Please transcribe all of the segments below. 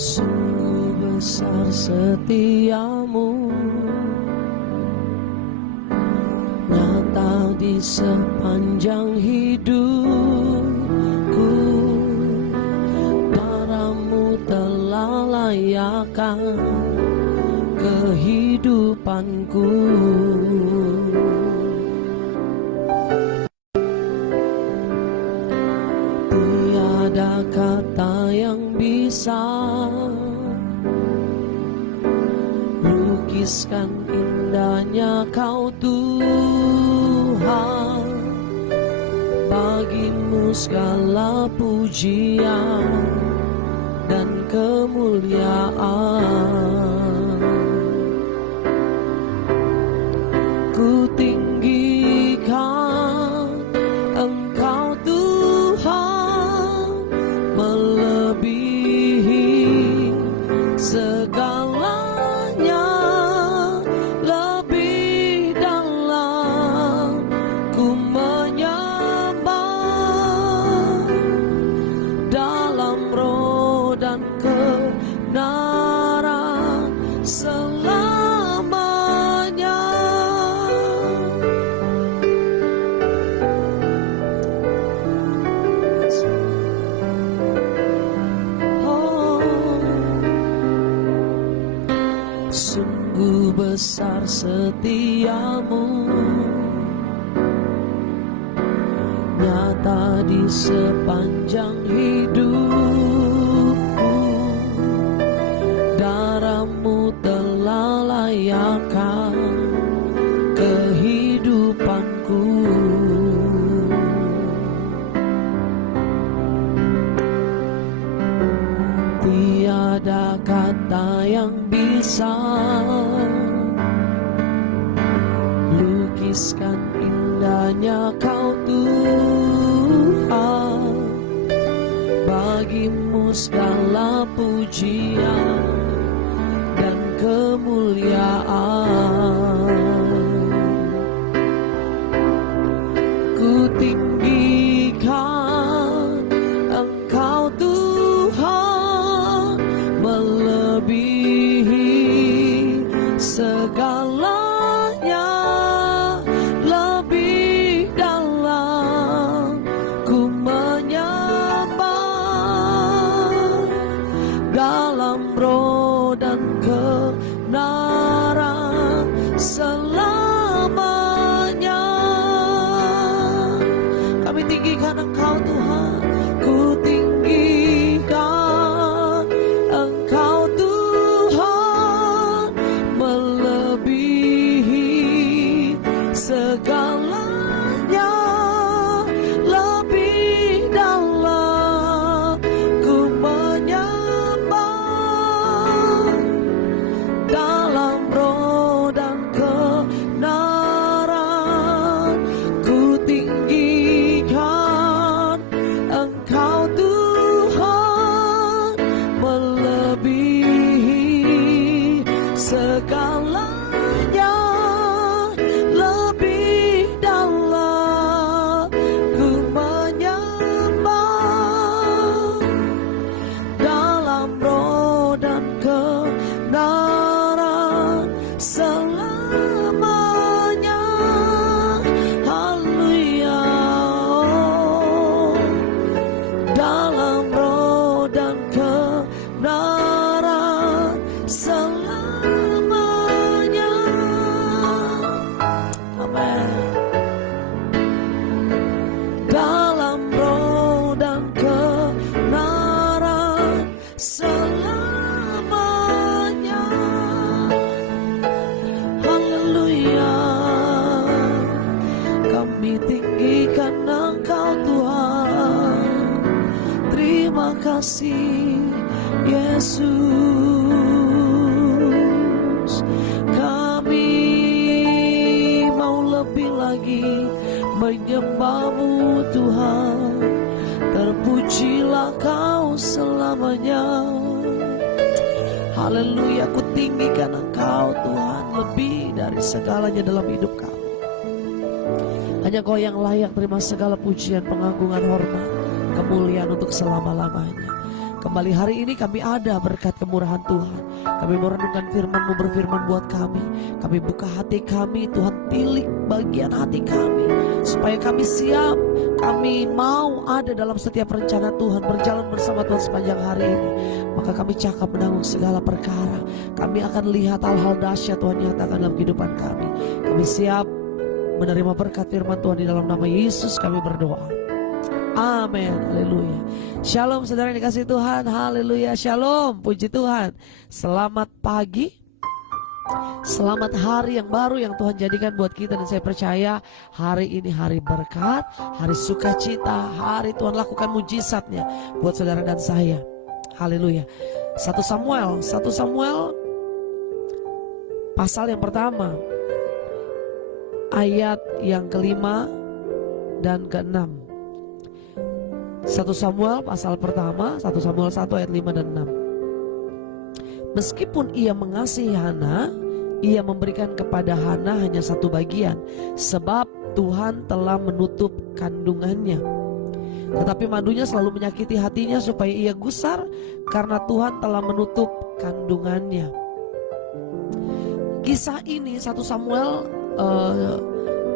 Sungguh besar setiamu, nyata di sepanjang hidupku. Padamu telah layakkan kehidupanku. Tiada kata yang bisa lukiskan indahnya Kau Tuhan. Bagimu segala pujian dan kemuliaan. Ku tinggikan Engkau Tuhan, melebihi segalanya, lebih dalam ku menyembah, dalam roh dan kebenaran selamanya. Sungguh besar setiamu, nyata di sepanjang hidupku. Darahmu telah layakkan kehidupanku. Tiada kata yang bisa lukiskan indahnya Kau Tuhan. Bagimu segala pujian dan kemuliaan. Ku tinggikan Engkau Tuhan, melebihi segalanya, lebih dalam ku menyembah, dalam roh dan kebenaran selamanya. Kami tinggikan Engkau Tuhan, ku tinggikan Engkau Tuhan, melebihi segalanya, lebih dalam ku menyembah, dalam roh dan kebenaran. Ku tinggikan Engkau Tuhan, melebihi segalanya, lebih dalam ku menyembah, dalam roh dan kebenaran selamanya. Haleluya. Dalam roh dan kebenaran selamanya. Amin. Dalam roh dan kebenaran selamanya. Haleluya. Kami tinggikan Engkau Tuhan. Terima kasih Yesus. Kami mau lebih lagi menyembah-Mu Tuhan. Terpujilah Kau selamanya. Haleluya. Ku tinggikan Engkau Tuhan lebih dari segalanya dalam hidup kami. Hanya Kau yang layak terima segala pujian, pengagungan, hormat, kemuliaan untuk selama-lamanya. Kembali hari ini kami ada berkat kemurahan Tuhan. Kami merenungkan firman-Mu berfirman buat kami. Kami buka hati kami, Tuhan tilik bagian hati kami, supaya kami siap. Kami mau ada dalam setiap rencana Tuhan, berjalan bersama Tuhan sepanjang hari ini. Maka kami cakap menanggung segala perkara. Kami akan lihat hal-hal dahsyat Tuhan nyatakan dalam kehidupan kami. Kami siap menerima berkat firman Tuhan. Di dalam nama Yesus kami berdoa. Amin. Haleluya. Shalom saudara yang dikasih Tuhan. Haleluya. Shalom. Puji Tuhan. Selamat pagi. Selamat hari yang baru yang Tuhan jadikan buat kita. Dan saya percaya hari ini hari berkat, hari sukacita, hari Tuhan lakukan mujizatnya buat saudara dan saya. Haleluya. 1 Samuel pasal yang pertama, ayat yang kelima dan keenam. 1 Samuel pasal pertama, 1 Samuel 1 ayat 5 dan 6. Meskipun ia mengasihi Hana, ia memberikan kepada Hana hanya satu bagian, sebab Tuhan telah menutup kandungannya. Tetapi madunya selalu menyakiti hatinya supaya ia gusar, karena Tuhan telah menutup kandungannya. Kisah ini 1 Samuel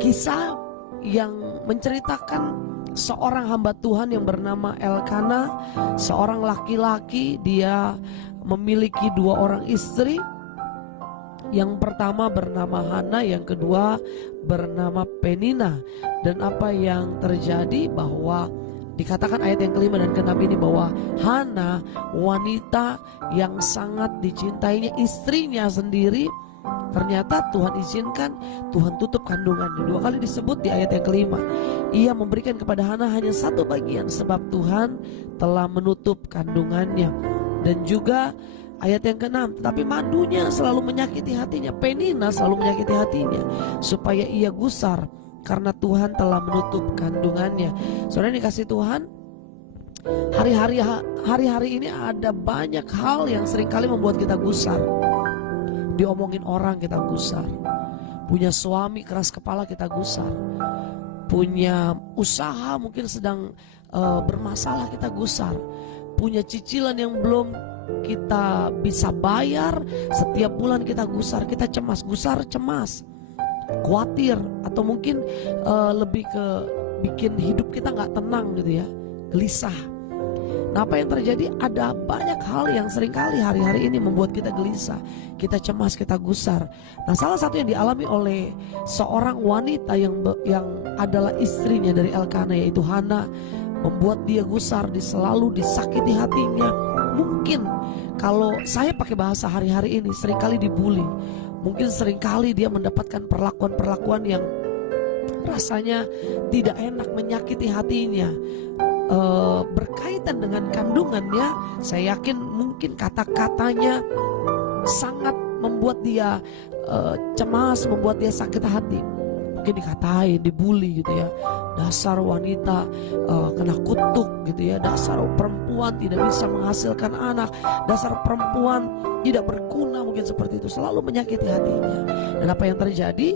kisah yang menceritakan seorang hamba Tuhan yang bernama Elkana, seorang laki-laki. Dia memiliki 2 orang istri. Yang pertama bernama Hana, yang kedua bernama Penina. Dan apa yang terjadi bahwa dikatakan ayat yang kelima dan keenam ini bahwa Hana, wanita yang sangat dicintainya istrinya sendiri, ternyata Tuhan izinkan, Tuhan tutup kandungannya. 2 kali disebut di ayat yang kelima. Ia memberikan kepada Hana hanya satu bagian, sebab Tuhan telah menutup kandungannya. Dan juga ayat yang keenam, tetapi madunya selalu menyakiti hatinya, Penina selalu menyakiti hatinya, supaya ia gusar, karena Tuhan telah menutup kandungannya. Saudara dikasih Tuhan, hari-hari ini ada banyak hal yang seringkali membuat kita gusar. Diomongin orang kita gusar, punya suami keras kepala kita gusar, punya usaha mungkin sedang bermasalah kita gusar, punya cicilan yang belum kita bisa bayar setiap bulan kita gusar, kita cemas, gusar cemas, khawatir, atau mungkin lebih ke bikin hidup kita nggak tenang gitu ya, gelisah. Nah, apa yang terjadi? Ada banyak hal yang seringkali hari-hari ini membuat kita gelisah, kita cemas, kita gusar. Nah, salah satu yang dialami oleh seorang wanita yang adalah istrinya dari Elkana, yaitu Hana, membuat dia gusar, selalu disakiti hatinya. Mungkin kalau saya pakai bahasa hari-hari ini, seringkali dibully. Mungkin seringkali dia mendapatkan perlakuan-perlakuan yang rasanya tidak enak, menyakiti hatinya. Berkaitan dengan kandungannya, saya yakin mungkin kata-katanya sangat membuat dia cemas, membuat dia sakit hati. Mungkin dikatain, dibully gitu ya, dasar wanita kena kutuk gitu ya, dasar perempuan tidak bisa menghasilkan anak, dasar perempuan tidak berguna, mungkin seperti itu, selalu menyakiti hatinya. Dan apa yang terjadi?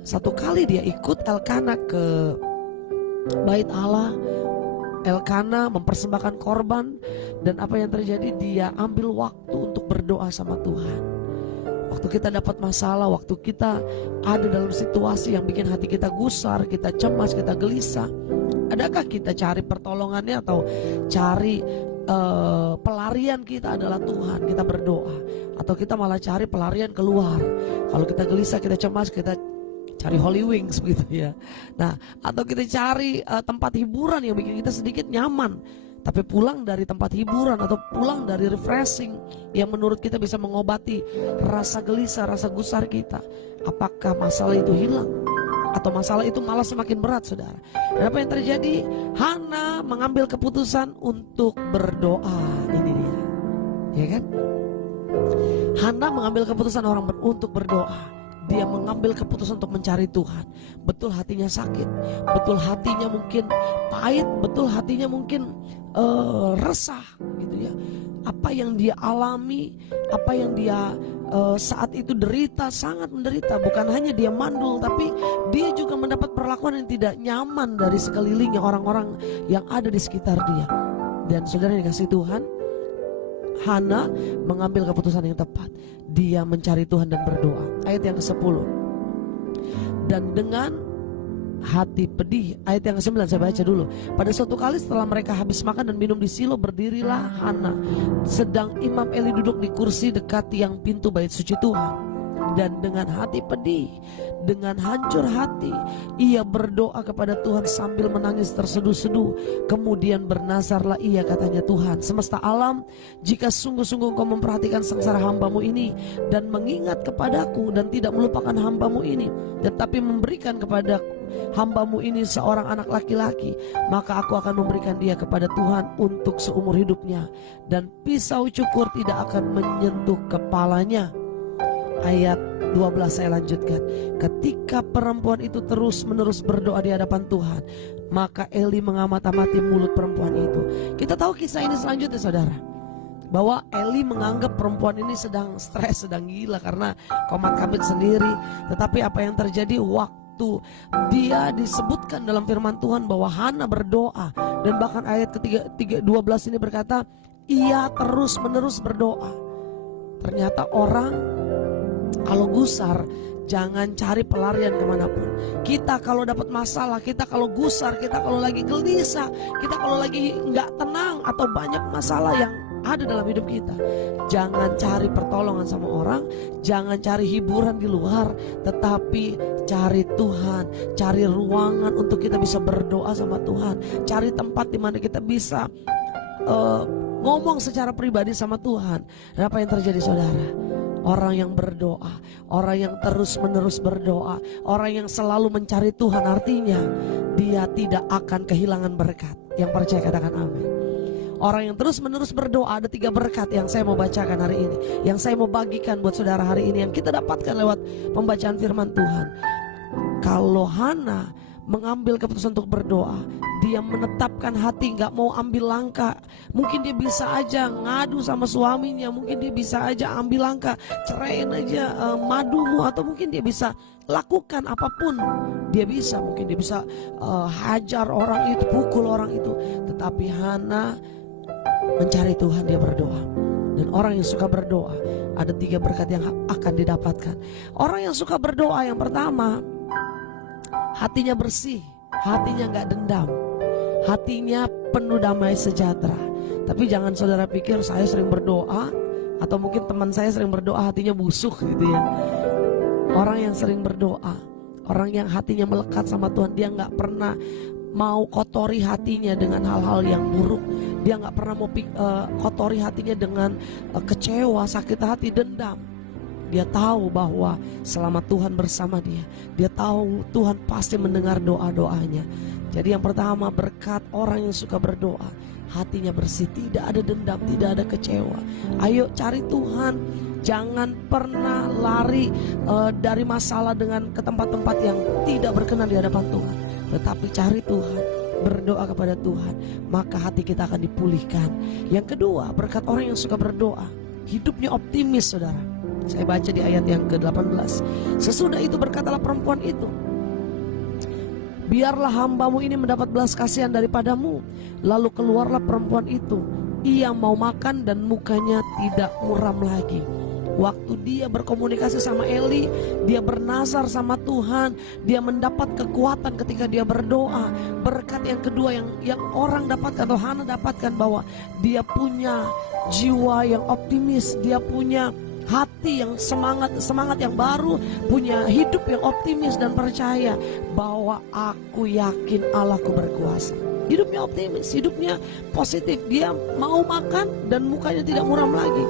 Satu kali dia ikut Elkana ke bait Allah. Elkana mempersembahkan korban, dan apa yang terjadi? Dia ambil waktu untuk berdoa sama Tuhan. Waktu kita dapat masalah, waktu kita ada dalam situasi yang bikin hati kita gusar, kita cemas, kita gelisah, adakah kita cari pertolongannya atau cari pelarian kita adalah Tuhan, kita berdoa, atau kita malah cari pelarian keluar? Kalau kita gelisah, kita cemas, kita cari Holy Wings begitu ya. Nah, atau kita cari tempat hiburan yang bikin kita sedikit nyaman. Tapi pulang dari tempat hiburan atau pulang dari refreshing yang menurut kita bisa mengobati rasa gelisah, rasa gusar kita, apakah masalah itu hilang? Atau masalah itu malah semakin berat, saudara? Dan apa yang terjadi? Hana mengambil keputusan untuk berdoa. Ini dia, ya kan? Hana mengambil keputusan untuk berdoa. Dia mengambil keputusan untuk mencari Tuhan. Betul hatinya sakit, betul hatinya mungkin pahit, betul hatinya mungkin resah gitu ya. Apa yang dia alami, apa yang dia saat itu derita, sangat menderita. Bukan hanya dia mandul, tapi dia juga mendapat perlakuan yang tidak nyaman dari sekelilingnya, orang-orang yang ada di sekitar dia. Dan saudara yang dikasih Tuhan, Hana mengambil keputusan yang tepat. Dia mencari Tuhan dan berdoa. Ayat yang ke-10. Dan dengan hati pedih, ayat yang ke-9 saya baca dulu. Pada suatu kali setelah mereka habis makan dan minum di Silo, berdirilah Hana, sedang Imam Eli duduk di kursi dekat tiang pintu bait suci Tuhan. Dan dengan hati pedih, dengan hancur hati, ia berdoa kepada Tuhan sambil menangis terseduh-seduh. Kemudian bernazarlah ia, katanya, Tuhan semesta alam, jika sungguh-sungguh Engkau memperhatikan sengsara hamba-Mu ini dan mengingat kepadaku dan tidak melupakan hamba-Mu ini, tetapi memberikan kepada hamba-Mu ini seorang anak laki-laki, maka aku akan memberikan dia kepada Tuhan untuk seumur hidupnya, dan pisau cukur tidak akan menyentuh kepalanya. Ayat 12 saya lanjutkan. Ketika perempuan itu terus-menerus berdoa di hadapan Tuhan, maka Eli mengamati mulut perempuan itu. Kita tahu kisah ini selanjutnya, saudara, bahwa Eli menganggap perempuan ini sedang stres, sedang gila karena komat kamit sendiri. Tetapi apa yang terjadi waktu dia disebutkan dalam firman Tuhan bahwa Hana berdoa, dan bahkan ayat ke-12 ini berkata ia terus-menerus berdoa. Ternyata orang kalau gusar, jangan cari pelarian kemanapun. Kita kalau dapat masalah, kita kalau gusar, kita kalau lagi gelisah, kita kalau lagi nggak tenang atau banyak masalah yang ada dalam hidup kita, jangan cari pertolongan sama orang, jangan cari hiburan di luar, tetapi cari Tuhan, cari ruangan untuk kita bisa berdoa sama Tuhan, cari tempat di mana kita bisa ngomong secara pribadi sama Tuhan. Dan apa yang terjadi, saudara? Orang yang berdoa, orang yang terus-menerus berdoa, orang yang selalu mencari Tuhan, artinya dia tidak akan kehilangan berkat. Yang percaya katakan amin. Orang yang terus-menerus berdoa, ada 3 berkat yang saya mau bacakan hari ini, yang saya mau bagikan buat saudara hari ini, yang kita dapatkan lewat pembacaan firman Tuhan. Kalau Hana mengambil keputusan untuk berdoa, dia menetapkan hati, gak mau ambil langkah. Mungkin dia bisa aja ngadu sama suaminya, mungkin dia bisa aja ambil langkah ceraiin aja madumu, atau mungkin dia bisa lakukan apapun. Dia bisa, mungkin dia bisa hajar orang itu, pukul orang itu. Tetapi Hana mencari Tuhan, dia berdoa. Dan orang yang suka berdoa, ada 3 berkat yang akan didapatkan. Orang yang suka berdoa, yang pertama, hatinya bersih, hatinya gak dendam, hatinya penuh damai sejahtera. Tapi jangan saudara pikir saya sering berdoa, atau mungkin teman saya sering berdoa hatinya busuk gitu ya. Orang yang sering berdoa, orang yang hatinya melekat sama Tuhan, dia gak pernah mau kotori hatinya dengan hal-hal yang buruk. Dia gak pernah mau kotori hatinya dengan kecewa, sakit hati, dendam. Dia tahu bahwa selama Tuhan bersama dia, dia tahu Tuhan pasti mendengar doa-doanya. Jadi yang pertama, berkat orang yang suka berdoa, hatinya bersih, tidak ada dendam, tidak ada kecewa. Ayo cari Tuhan, jangan pernah lari dari masalah dengan ke tempat-tempat yang tidak berkenan di hadapan Tuhan. Tetapi cari Tuhan, berdoa kepada Tuhan, maka hati kita akan dipulihkan. Yang kedua, berkat orang yang suka berdoa, hidupnya optimis, saudara. Saya baca di ayat yang ke-18. Sesudah itu berkatalah perempuan itu, biarlah hamba-Mu ini mendapat belas kasihan daripadamu. Lalu keluarlah perempuan itu, ia mau makan dan mukanya tidak muram lagi. Waktu dia berkomunikasi sama Eli, dia bernazar sama Tuhan, dia mendapat kekuatan ketika dia berdoa. Berkat yang kedua yang orang dapatkan, atau Hana dapatkan, bahwa dia punya jiwa yang optimis, dia punya hati yang semangat yang baru, punya hidup yang optimis dan percaya bahwa aku yakin Allahku berkuasa. Hidupnya optimis, hidupnya positif. Dia mau makan dan mukanya tidak muram lagi.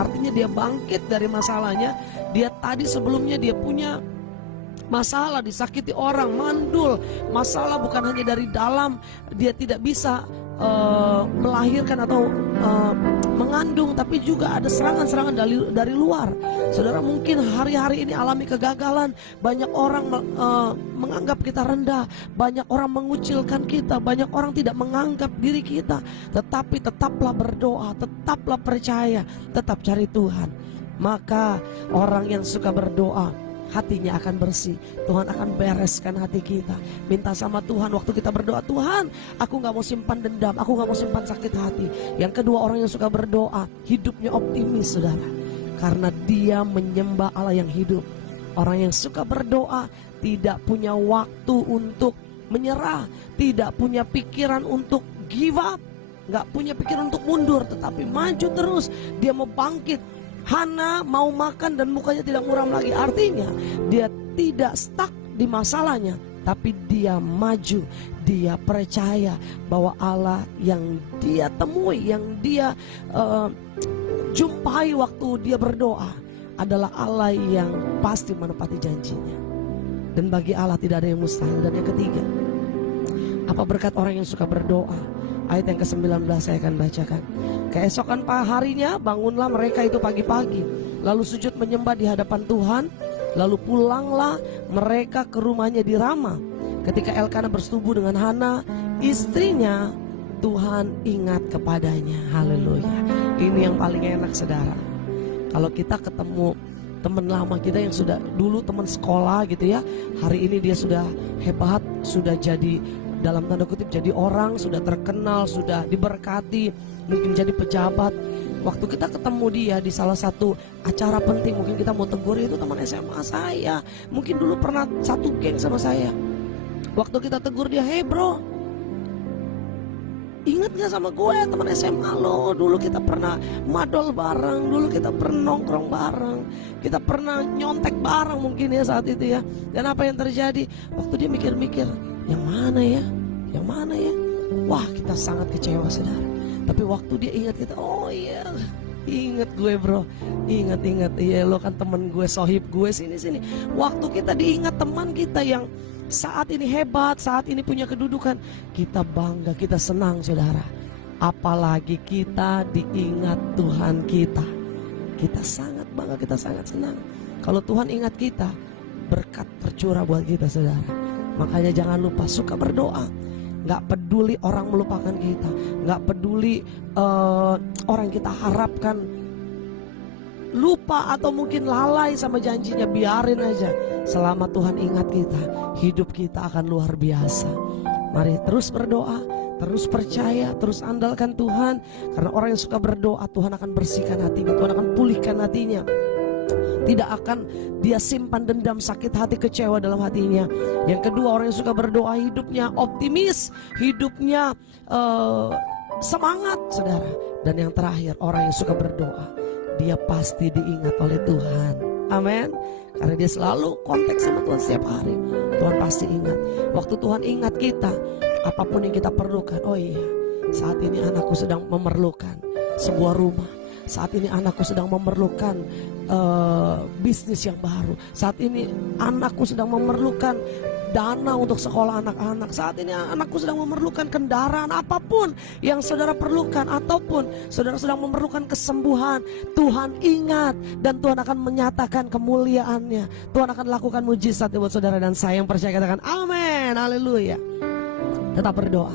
Artinya dia bangkit dari masalahnya. Dia tadi sebelumnya dia punya masalah, disakiti orang, mandul. Masalah bukan hanya dari dalam, dia tidak bisa melahirkan atau mengandung, tapi juga ada serangan-serangan dari luar. Saudara mungkin hari-hari ini alami kegagalan. Banyak orang menganggap kita rendah, banyak orang mengucilkan kita, banyak orang tidak menganggap diri kita. Tetapi tetaplah berdoa, tetaplah percaya, tetap cari Tuhan. Maka orang yang suka berdoa, hatinya akan bersih. Tuhan akan bereskan hati kita. Minta sama Tuhan waktu kita berdoa, Tuhan, aku gak mau simpan dendam, aku gak mau simpan sakit hati. Yang kedua, orang yang suka berdoa hidupnya optimis, saudara, karena dia menyembah Allah yang hidup. Orang yang suka berdoa tidak punya waktu untuk menyerah, tidak punya pikiran untuk give up, gak punya pikiran untuk mundur, tetapi maju terus. Dia mau bangkit. Hana mau makan dan mukanya tidak muram lagi. Artinya dia tidak stuck di masalahnya, tapi dia maju. Dia percaya bahwa Allah yang dia temui, yang dia jumpai waktu dia berdoa adalah Allah yang pasti menepati janjinya. Dan bagi Allah tidak ada yang mustahil. Dan yang ketiga, apa berkat orang yang suka berdoa? Ayat yang ke-19 saya akan bacakan. Keesokan harinya bangunlah mereka itu pagi-pagi, lalu sujud menyembah di hadapan Tuhan. Lalu pulanglah mereka ke rumahnya di Rama. Ketika Elkana bersetubuh dengan Hana, istrinya, Tuhan ingat kepadanya. Haleluya. Ini yang paling enak, saudara. Kalau kita ketemu teman lama kita yang sudah dulu teman sekolah gitu ya, hari ini dia sudah hebat, sudah jadi dalam tanda kutip jadi orang, sudah terkenal, sudah diberkati, mungkin jadi pejabat. Waktu kita ketemu dia di salah satu acara penting, mungkin kita mau tegur, itu teman SMA saya, mungkin dulu pernah satu geng sama saya. Waktu kita tegur dia, hey bro, ingat gak sama gue teman SMA lo? Dulu kita pernah madol bareng, dulu kita pernah nongkrong bareng, kita pernah nyontek bareng mungkin ya saat itu ya. Dan apa yang terjadi? Waktu dia mikir-mikir, yang mana ya? Yang mana ya? Wah, kita sangat kecewa, saudara. Tapi waktu dia ingat kita, oh iya, ingat gue bro, ingat, iya lo kan temen gue, sohib gue, sini. Waktu kita diingat teman kita yang saat ini hebat, saat ini punya kedudukan, kita bangga, kita senang, saudara. Apalagi kita diingat Tuhan kita, kita sangat bangga, kita sangat senang. Kalau Tuhan ingat kita, berkat tercurah buat kita, saudara. Makanya jangan lupa suka berdoa. Gak peduli orang melupakan kita, gak peduli orang kita harapkan lupa atau mungkin lalai sama janjinya, biarin aja. Selama Tuhan ingat kita, hidup kita akan luar biasa. Mari terus berdoa, terus percaya, terus andalkan Tuhan. Karena orang yang suka berdoa, Tuhan akan bersihkan hatinya, Tuhan akan pulihkan hatinya. Tidak akan dia simpan dendam, sakit hati, kecewa dalam hatinya. Yang kedua, orang yang suka berdoa hidupnya optimis, hidupnya semangat, saudara. Dan yang terakhir, orang yang suka berdoa, dia pasti diingat oleh Tuhan. Amin. Karena dia selalu kontak sama Tuhan setiap hari. Tuhan pasti ingat. Waktu Tuhan ingat kita, apapun yang kita perlukan. Oh iya, saat ini anakku sedang memerlukan sebuah rumah. Saat ini anakku sedang memerlukan bisnis yang baru. Saat ini anakku sedang memerlukan dana untuk sekolah anak-anak. Saat ini anakku sedang memerlukan kendaraan, apapun yang saudara perlukan, ataupun saudara sedang memerlukan kesembuhan, Tuhan ingat dan Tuhan akan menyatakan kemuliaannya. Tuhan akan lakukan mujizat buat saudara dan saya yang percaya, katakan amin, haleluya. Tetap berdoa,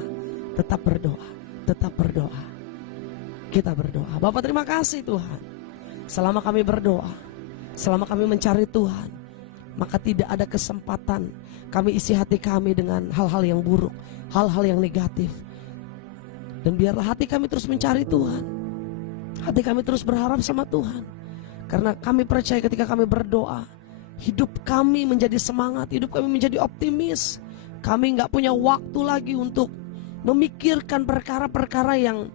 tetap berdoa, tetap berdoa. Kita berdoa. Bapak, terima kasih Tuhan. Selama kami berdoa, selama kami mencari Tuhan, maka tidak ada kesempatan kami isi hati kami dengan hal-hal yang buruk, hal-hal yang negatif. Dan biarlah hati kami terus mencari Tuhan, hati kami terus berharap sama Tuhan. Karena kami percaya ketika kami berdoa, hidup kami menjadi semangat, hidup kami menjadi optimis. Kami gak punya waktu lagi untuk memikirkan perkara-perkara yang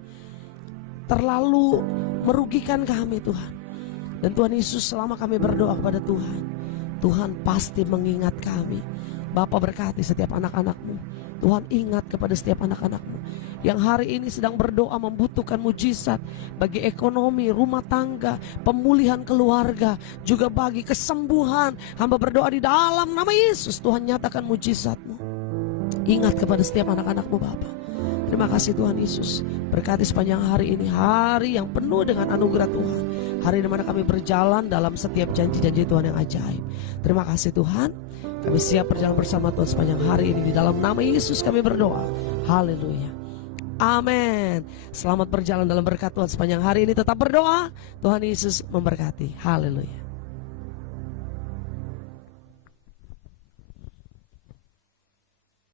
terlalu merugikan kami, Tuhan. Dan Tuhan Yesus, selama kami berdoa kepada Tuhan, Tuhan pasti mengingat kami. Bapa, berkati setiap anak-anak-Mu. Tuhan ingat kepada setiap anak-anak-Mu yang hari ini sedang berdoa membutuhkan mujizat bagi ekonomi, rumah tangga, pemulihan keluarga, juga bagi kesembuhan. Hamba berdoa di dalam nama Yesus, Tuhan nyatakan mujizat-Mu. Ingat kepada setiap anak-anak-Mu, Bapa. Terima kasih Tuhan Yesus. Berkati sepanjang hari ini, hari yang penuh dengan anugerah Tuhan, hari di mana kami berjalan dalam setiap janji-janji Tuhan yang ajaib. Terima kasih Tuhan. Kami siap berjalan bersama Tuhan sepanjang hari ini. Di dalam nama Yesus kami berdoa. Haleluya. Amin. Selamat berjalan dalam berkat Tuhan sepanjang hari ini. Tetap berdoa. Tuhan Yesus memberkati. Haleluya.